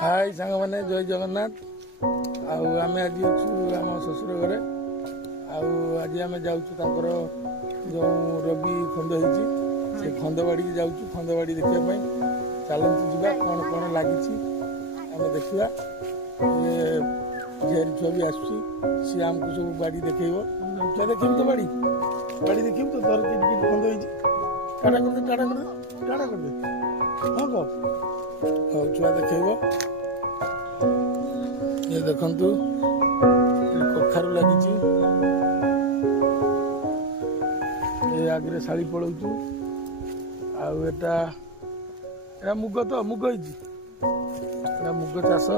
हाय सांग मैंने जय जगन्नाथ। आम आज आम शशुर घरे आज आम जाऊँ जो रवि खंड हो खंडवाड़ी जाऊँ खंडवाड़ी देखा चलतु जा कौन कौन लगी आम देखा झेर छुआ भी आसुची सी आमको सब बाड़ी देखेब क्या देख तो बाड़ी बाड़ी देख तो तोर कि खंड हो टाटा कर दे टाटा कर दे टाटा कर दे हाँ कह छुआ देखेब ये देखु कखारु लगी आगे शाड़ी पड़ू आटा मुग तो मुग हो मुग चाष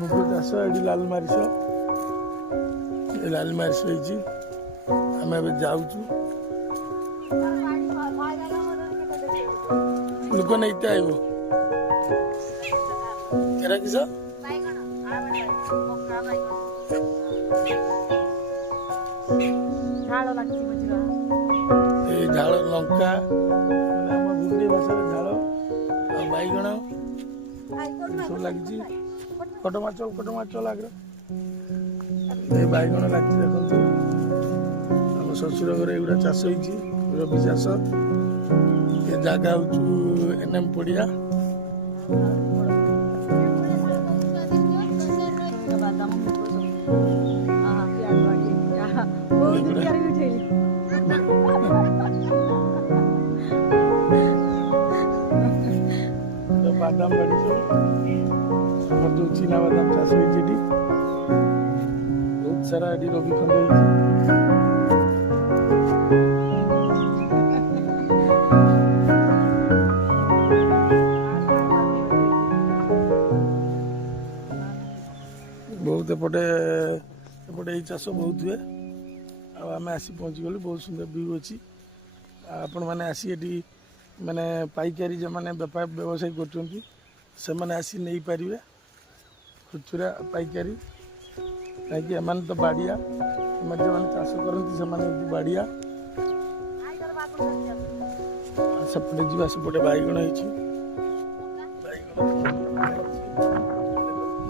मुग चाष ये लाल मारिश हो आम ए जाऊँ लोक नहीं आईब केरा किस झाड़ लंका आम भुवनी भाषा झाड़ बैगण सब लगी कटमाचल आगे बैगण लगी देखो आम शशुर घर एगुड़ा चाष हो रवि चाष ये जगह हूँ एनएम पड़िया बादाम बाड़ी सब जो चीना बादाम चाष हो बहुत सारा रवि खंड हो बहुत एपटे चाष बहुत हुए आम आसी पहुँची गलु बहुत सुंदर व्यू अच्छी आपण मैंने आसी ये माने पाइकारी जो मैंने बेपार व्यवसाय कर आसी नहीं पारे खुचुरा पाइकारी कहीं एम तो बाड़िया जो मैंने चाष करती बाड़िया सेपटे जा सेपटे बैगण हो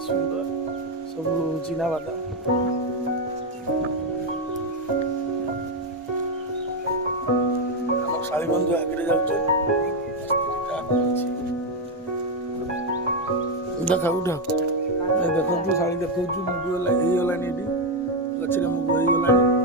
सुंदर सब चीना बादाम शाली बंधु आगे जाऊँ देखा उठा देखु शाली देखा मुग होगा गचरे मुग हो